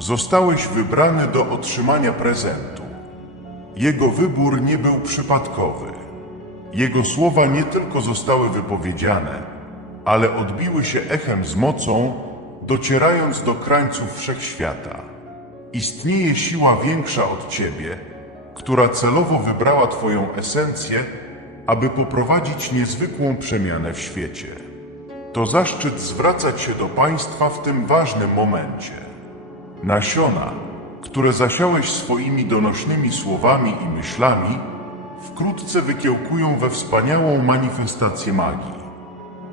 Zostałeś wybrany do otrzymania prezentu. Jego wybór nie był przypadkowy. Jego słowa nie tylko zostały wypowiedziane, ale odbiły się echem z mocą, docierając do krańców wszechświata. Istnieje siła większa od ciebie, która celowo wybrała Twoją esencję, aby poprowadzić niezwykłą przemianę w świecie. To zaszczyt zwracać się do Państwa w tym ważnym momencie. Nasiona, które zasiałeś swoimi donośnymi słowami i myślami, wkrótce wykiełkują we wspaniałą manifestację magii.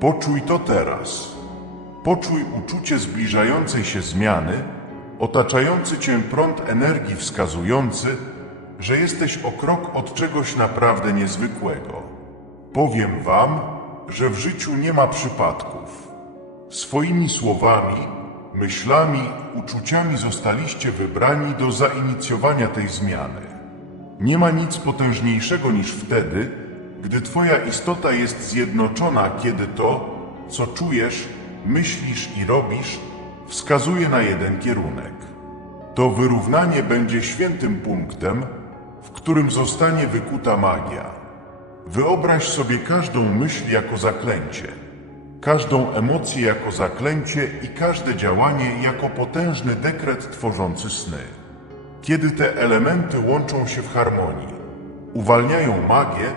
Poczuj to teraz. Poczuj uczucie zbliżającej się zmiany, otaczający cię prąd energii wskazujący, że jesteś o krok od czegoś naprawdę niezwykłego. Powiem wam, że w życiu nie ma przypadków. Swoimi słowami, myślami, uczuciami zostaliście wybrani do zainicjowania tej zmiany. Nie ma nic potężniejszego niż wtedy, gdy Twoja istota jest zjednoczona, kiedy to, co czujesz, myślisz i robisz, wskazuje na jeden kierunek. To wyrównanie będzie świętym punktem, w którym zostanie wykuta magia. Wyobraź sobie każdą myśl jako zaklęcie, każdą emocję jako zaklęcie i każde działanie jako potężny dekret tworzący sny. Kiedy te elementy łączą się w harmonii, uwalniają magię,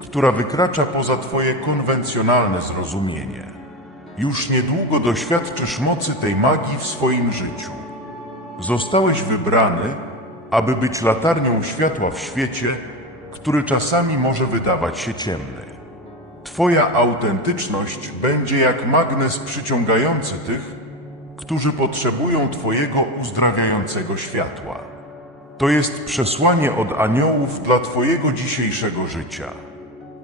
która wykracza poza Twoje konwencjonalne zrozumienie. Już niedługo doświadczysz mocy tej magii w swoim życiu. Zostałeś wybrany, aby być latarnią światła w świecie, który czasami może wydawać się ciemny. Twoja autentyczność będzie jak magnes przyciągający tych, którzy potrzebują Twojego uzdrawiającego światła. To jest przesłanie od aniołów dla Twojego dzisiejszego życia.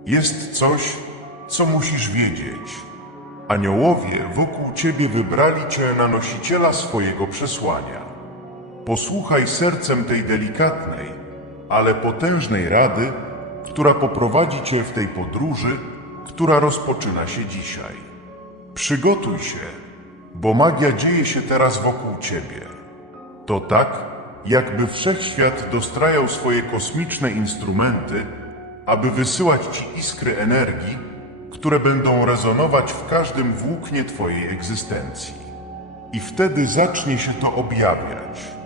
Jest coś, co musisz wiedzieć. Aniołowie wokół Ciebie wybrali Cię na nosiciela swojego przesłania. Posłuchaj sercem tej delikatnej, ale potężnej rady, która poprowadzi Cię w tej podróży, która rozpoczyna się dzisiaj. Przygotuj się, bo magia dzieje się teraz wokół Ciebie. To tak, jakby wszechświat dostrajał swoje kosmiczne instrumenty, aby wysyłać Ci iskry energii, które będą rezonować w każdym włóknie Twojej egzystencji. I wtedy zacznie się to objawiać.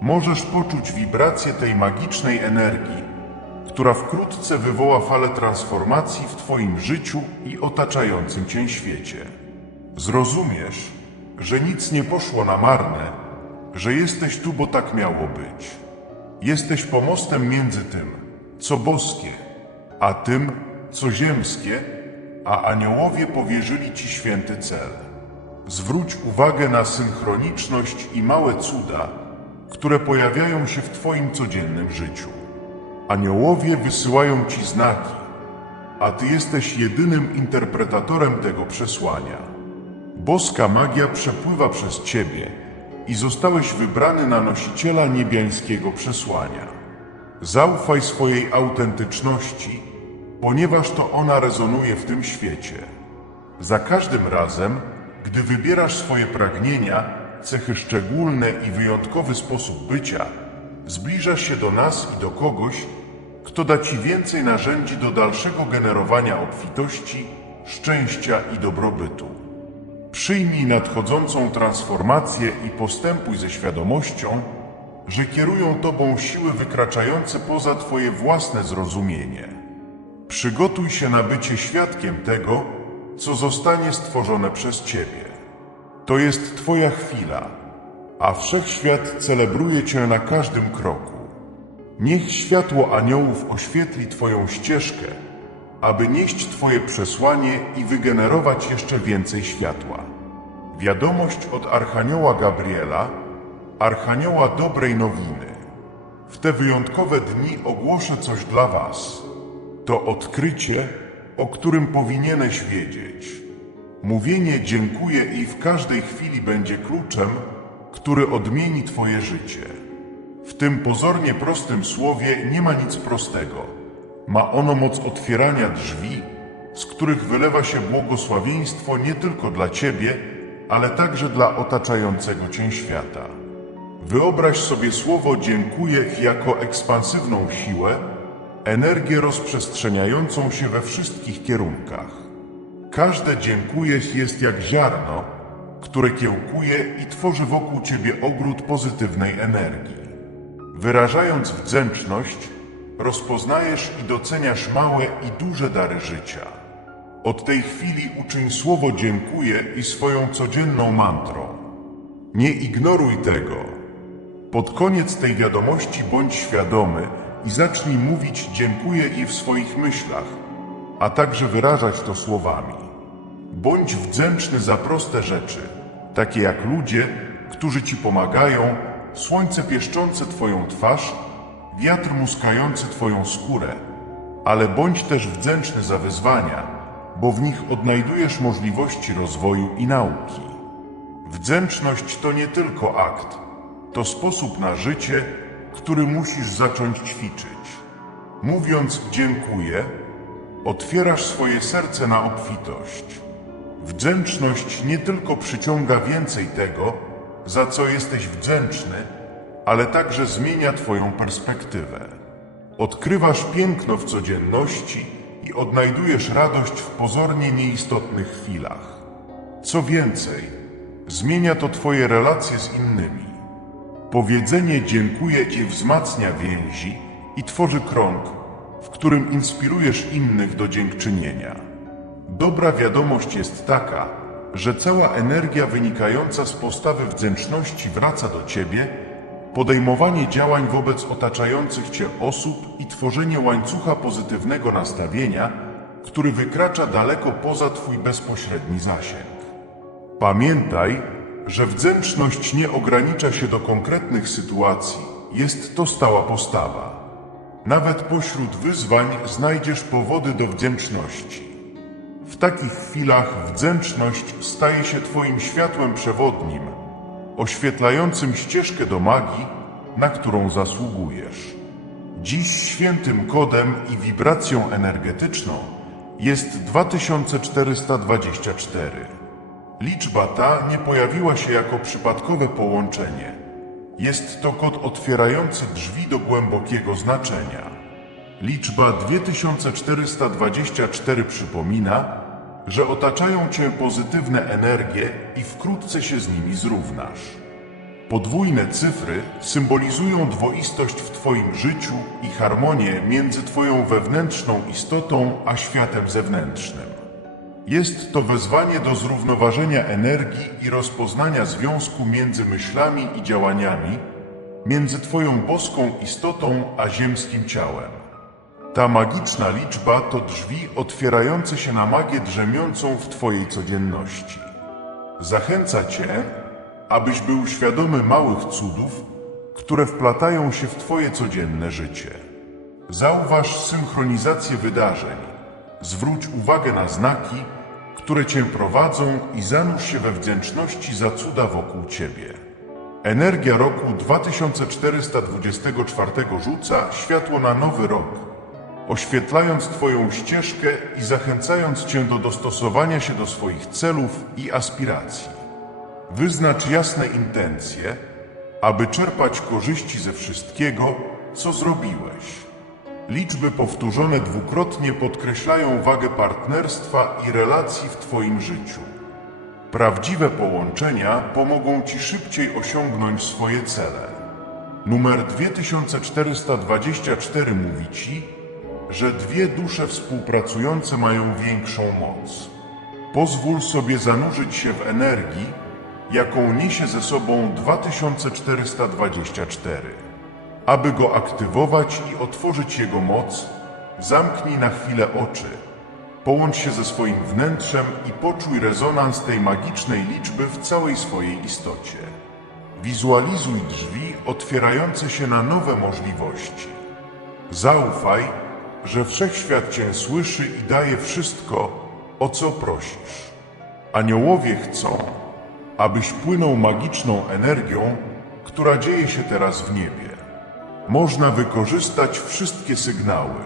Możesz poczuć wibrację tej magicznej energii, która wkrótce wywoła falę transformacji w Twoim życiu i otaczającym Cię świecie. Zrozumiesz, że nic nie poszło na marne, że jesteś tu, bo tak miało być. Jesteś pomostem między tym, co boskie, a tym, co ziemskie, a aniołowie powierzyli Ci święty cel. Zwróć uwagę na synchroniczność i małe cuda, które pojawiają się w Twoim codziennym życiu. Aniołowie wysyłają Ci znaki, a Ty jesteś jedynym interpretatorem tego przesłania. Boska magia przepływa przez Ciebie i zostałeś wybrany na nosiciela niebiańskiego przesłania. Zaufaj swojej autentyczności, ponieważ to ona rezonuje w tym świecie. Za każdym razem, gdy wybierasz swoje pragnienia, cechy szczególne i wyjątkowy sposób bycia, zbliżasz się do nas i do kogoś, kto da Ci więcej narzędzi do dalszego generowania obfitości, szczęścia i dobrobytu. Przyjmij nadchodzącą transformację i postępuj ze świadomością, że kierują Tobą siły wykraczające poza Twoje własne zrozumienie. Przygotuj się na bycie świadkiem tego, co zostanie stworzone przez Ciebie. To jest Twoja chwila, a wszechświat celebruje Cię na każdym kroku. Niech światło aniołów oświetli Twoją ścieżkę, aby nieść Twoje przesłanie i wygenerować jeszcze więcej światła. Wiadomość od Archanioła Gabriela, Archanioła dobrej nowiny. W te wyjątkowe dni ogłoszę coś dla Was. To odkrycie, o którym powinieneś wiedzieć. Mówienie dziękuję i w każdej chwili będzie kluczem, który odmieni Twoje życie. W tym pozornie prostym słowie nie ma nic prostego. Ma ono moc otwierania drzwi, z których wylewa się błogosławieństwo nie tylko dla Ciebie, ale także dla otaczającego Cię świata. Wyobraź sobie słowo dziękuję jako ekspansywną siłę, energię rozprzestrzeniającą się we wszystkich kierunkach. Każde dziękuję jest jak ziarno, które kiełkuje i tworzy wokół ciebie ogród pozytywnej energii. Wyrażając wdzięczność, rozpoznajesz i doceniasz małe i duże dary życia. Od tej chwili uczyń słowo dziękuję i swoją codzienną mantrą. Nie ignoruj tego. Pod koniec tej wiadomości bądź świadomy i zacznij mówić dziękuję i w swoich myślach, a także wyrażać to słowami. Bądź wdzięczny za proste rzeczy, takie jak ludzie, którzy ci pomagają, słońce pieszczące twoją twarz, wiatr muskający twoją skórę, ale bądź też wdzięczny za wyzwania, bo w nich odnajdujesz możliwości rozwoju i nauki. Wdzięczność to nie tylko akt, to sposób na życie, który musisz zacząć ćwiczyć. Mówiąc dziękuję, otwierasz swoje serce na obfitość. Wdzięczność nie tylko przyciąga więcej tego, za co jesteś wdzięczny, ale także zmienia Twoją perspektywę. Odkrywasz piękno w codzienności i odnajdujesz radość w pozornie nieistotnych chwilach. Co więcej, zmienia to Twoje relacje z innymi. Powiedzenie dziękuję Ci wzmacnia więzi i tworzy krąg, w którym inspirujesz innych do dziękczynienia. Dobra wiadomość jest taka, że cała energia wynikająca z postawy wdzięczności wraca do Ciebie, podejmowanie działań wobec otaczających Cię osób i tworzenie łańcucha pozytywnego nastawienia, który wykracza daleko poza Twój bezpośredni zasięg. Pamiętaj, że wdzięczność nie ogranicza się do konkretnych sytuacji, jest to stała postawa. Nawet pośród wyzwań znajdziesz powody do wdzięczności. W takich chwilach wdzięczność staje się Twoim światłem przewodnim, oświetlającym ścieżkę do magii, na którą zasługujesz. Dziś świętym kodem i wibracją energetyczną jest 2424. Liczba ta nie pojawiła się jako przypadkowe połączenie. Jest to kod otwierający drzwi do głębokiego znaczenia. Liczba 2424 przypomina, że otaczają Cię pozytywne energie i wkrótce się z nimi zrównasz. Podwójne cyfry symbolizują dwoistość w Twoim życiu i harmonię między Twoją wewnętrzną istotą a światem zewnętrznym. Jest to wezwanie do zrównoważenia energii i rozpoznania związku między myślami i działaniami, między Twoją boską istotą a ziemskim ciałem. Ta magiczna liczba to drzwi otwierające się na magię drzemiącą w Twojej codzienności. Zachęca Cię, abyś był świadomy małych cudów, które wplatają się w Twoje codzienne życie. Zauważ synchronizację wydarzeń, zwróć uwagę na znaki, które Cię prowadzą i zanurz się we wdzięczności za cuda wokół Ciebie. Energia roku 2424 rzuca światło na nowy rok, oświetlając Twoją ścieżkę i zachęcając Cię do dostosowania się do swoich celów i aspiracji. Wyznacz jasne intencje, aby czerpać korzyści ze wszystkiego, co zrobiłeś. Liczby powtórzone dwukrotnie podkreślają wagę partnerstwa i relacji w Twoim życiu. Prawdziwe połączenia pomogą Ci szybciej osiągnąć swoje cele. Numer 2424 mówi Ci, że dwie dusze współpracujące mają większą moc. Pozwól sobie zanurzyć się w energii, jaką niesie ze sobą 2424. Aby go aktywować i otworzyć jego moc, zamknij na chwilę oczy. Połącz się ze swoim wnętrzem i poczuj rezonans tej magicznej liczby w całej swojej istocie. Wizualizuj drzwi otwierające się na nowe możliwości. Zaufaj, że wszechświat Cię słyszy i daje wszystko, o co prosisz. Aniołowie chcą, abyś płynął magiczną energią, która dzieje się teraz w niebie. Można wykorzystać wszystkie sygnały.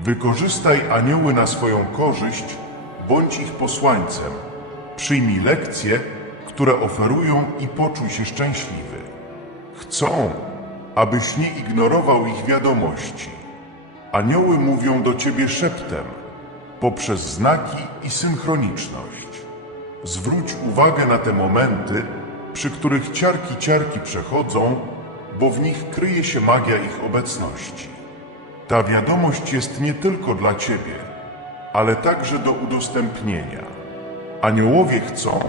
Wykorzystaj anioły na swoją korzyść, bądź ich posłańcem. Przyjmij lekcje, które oferują i poczuj się szczęśliwy. Chcą, abyś nie ignorował ich wiadomości. Anioły mówią do ciebie szeptem, poprzez znaki i synchroniczność. Zwróć uwagę na te momenty, przy których ciarki ciarki przechodzą, bo w nich kryje się magia ich obecności. Ta wiadomość jest nie tylko dla ciebie, ale także do udostępnienia. Aniołowie chcą,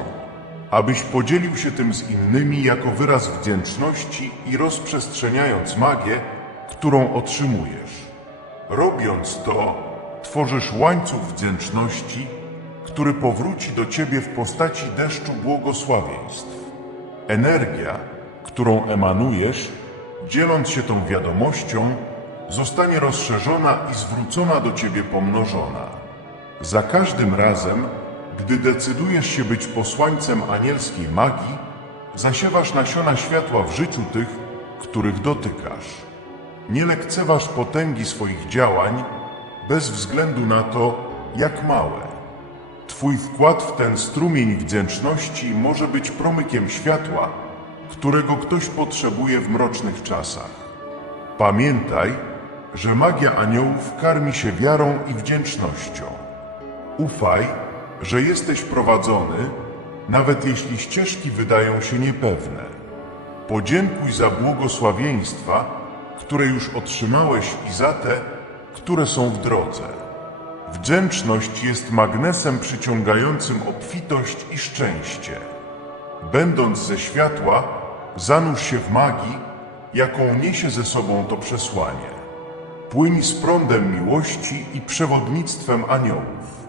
abyś podzielił się tym z innymi jako wyraz wdzięczności i rozprzestrzeniając magię, którą otrzymujesz. Robiąc to, tworzysz łańcuch wdzięczności, który powróci do ciebie w postaci deszczu błogosławieństw. Energia, którą emanujesz, dzieląc się tą wiadomością, zostanie rozszerzona i zwrócona do ciebie pomnożona. Za każdym razem, gdy decydujesz się być posłańcem anielskiej magii, zasiewasz nasiona światła w życiu tych, których dotykasz. Nie lekceważ potęgi swoich działań, bez względu na to, jak małe. Twój wkład w ten strumień wdzięczności może być promykiem światła, którego ktoś potrzebuje w mrocznych czasach. Pamiętaj, że magia aniołów karmi się wiarą i wdzięcznością. Ufaj, że jesteś prowadzony, nawet jeśli ścieżki wydają się niepewne. Podziękuj za błogosławieństwa, które już otrzymałeś i za te, które są w drodze. Wdzięczność jest magnesem przyciągającym obfitość i szczęście. Będąc ze światła, zanurz się w magii, jaką niesie ze sobą to przesłanie. Płyń z prądem miłości i przewodnictwem aniołów.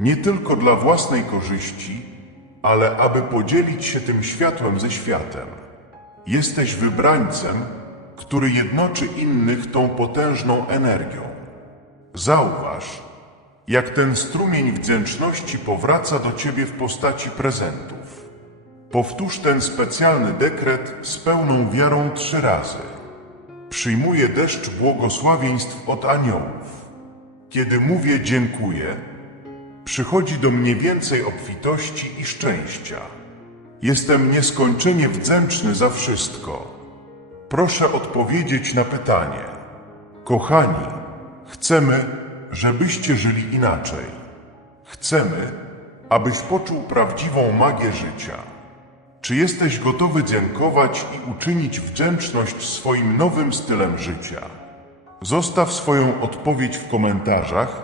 Nie tylko dla własnej korzyści, ale aby podzielić się tym światłem ze światem. Jesteś wybrańcem, który jednoczy innych tą potężną energią. Zauważ, jak ten strumień wdzięczności powraca do ciebie w postaci prezentów. Powtórz ten specjalny dekret z pełną wiarą trzy razy. Przyjmuję deszcz błogosławieństw od aniołów. Kiedy mówię dziękuję, przychodzi do mnie więcej obfitości i szczęścia. Jestem nieskończenie wdzięczny za wszystko. Proszę odpowiedzieć na pytanie. Kochani, chcemy, żebyście żyli inaczej. Chcemy, abyś poczuł prawdziwą magię życia. Czy jesteś gotowy dziękować i uczynić wdzięczność swoim nowym stylem życia? Zostaw swoją odpowiedź w komentarzach,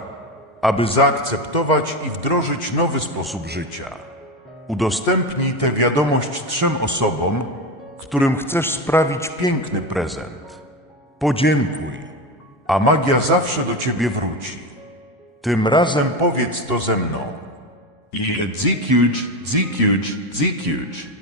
aby zaakceptować i wdrożyć nowy sposób życia. Udostępnij tę wiadomość trzem osobom, którym chcesz sprawić piękny prezent. Podziękuj, a magia zawsze do ciebie wróci. Tym razem powiedz to ze mną. I Zikuj, Zikuj, Zikuj.